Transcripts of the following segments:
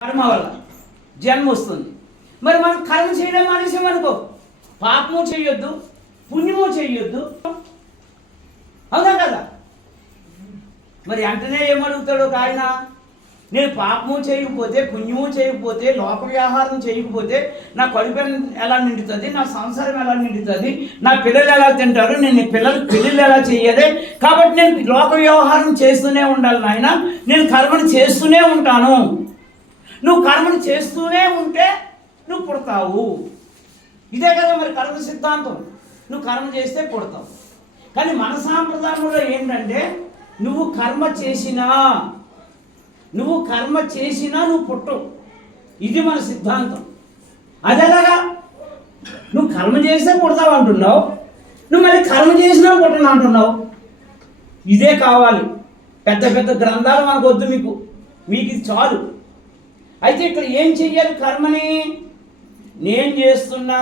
కర్మ వల్ల జన్మ వస్తుంది. మరి మనం కర్మ చేయడం మానేసామనుకో పాపము చేయొద్దు పుణ్యము చేయొద్దు. అవునా కదా? మరి అంటనే ఏమడుగుతాడు ఒక ఆయన? నేను పాపము చేయకపోతే పుణ్యము చేయకపోతే లోక వ్యవహారం చేయకపోతే నా కడుపు ఎలా నిండుతుంది నా సంసారం ఎలా నిండుతుంది నా పిల్లలు ఎలా తింటారు నేను పిల్లలు పెళ్ళిళ్ళు ఎలా చేయాలి కాబట్టి నేను లోక వ్యవహారం చేస్తూనే ఉండాలి నాయన. నేను కర్మను చేస్తూనే ఉంటాను. నువ్వు కర్మలు చేస్తూనే ఉంటే నువ్వు పుడతావు. ఇదే కదా మరి కర్మ సిద్ధాంతం. నువ్వు కర్మ చేస్తే పుడతావు. కానీ మన సాంప్రదాయంలో ఏంటంటే నువ్వు కర్మ చేసినా నువ్వు కర్మ చేసినా నువ్వు పుట్టవు. ఇది మన సిద్ధాంతం. అదేలాగా నువ్వు కర్మ చేస్తే పుడతావు అంటున్నావు. నువ్వు మళ్ళీ కర్మ చేసినా పుట్టను అంటున్నావు. ఇదే కావాలి. పెద్ద పెద్ద గ్రంథాలు మనకు వద్దు మీకు. మీకు ఇది చాలు. అయితే ఇక్కడ ఏం చెయ్యాలి కర్మని? నేను చేస్తున్నా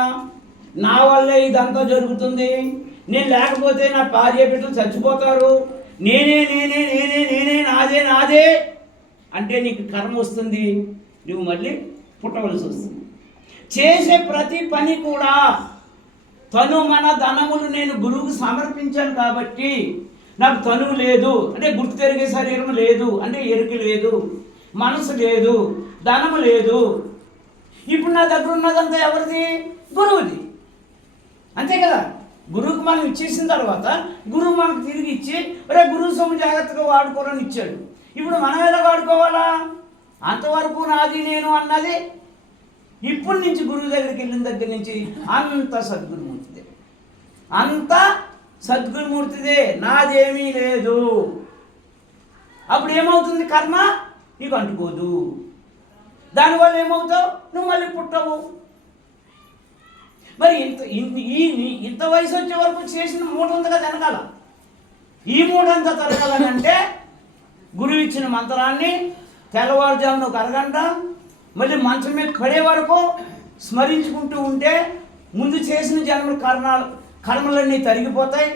నా వల్లే ఇదంతా జరుగుతుంది. నేను లేకపోతే నా భార్య బిడ్డలు చచ్చిపోతారు. నేనే నేనే నేనే నేనే నాదే నాదే అంటే నీకు కర్మ వస్తుంది. నువ్వు మళ్ళీ పుట్టవలసి వస్తుంది. చేసే ప్రతి పని కూడా తను మన ధనములు నేను గురువుకు సమర్పించాను కాబట్టి నాకు తనువు లేదు. అంటే గుర్తు తిరిగే శరీరం లేదు. అంటే ఎరుక లేదు. మనసు లేదు ధనము లేదు. ఇప్పుడు నా దగ్గర ఉన్నదంతా ఎవరిది? గురువుది. అంతే కదా? గురువుకి మనం ఇచ్చేసిన తర్వాత గురువు మనకు తిరిగి ఇచ్చి రే గురువు సొమ్ము జాగ్రత్తగా వాడుకోవాలని ఇచ్చాడు. ఇప్పుడు మనం ఎలా వాడుకోవాలా? అంతవరకు నాది నేను అన్నది. ఇప్పటి నుంచి గురువు దగ్గరికి వెళ్ళిన దగ్గర నుంచి అంత సద్గురుమూర్తిదే. అంత సద్గురుమూర్తిదే. నాదేమీ లేదు. అప్పుడు ఏమవుతుంది కర్మ? నీకు అంటుకోదు. దానివల్ల ఏమవుతావు? నువ్వు మళ్ళీ పుట్టవు. మరి ఇంత ఈ ఇంత వయసు వచ్చే వరకు చేసిన మూట ఉంది కదా వెనకాల. ఈ మూట అంతా గురువు ఇచ్చిన మంత్రాన్ని తెల్లవారుజామున ఒక అరగంట మళ్ళీ మంచం మీద పడే వరకు స్మరించుకుంటూ ఉంటే ముందు చేసిన జన్మ కర్మాలు కర్మలన్నీ తరిగిపోతాయి.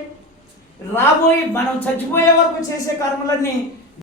రాబోయి మనం చచ్చిపోయే వరకు చేసే కర్మలన్నీ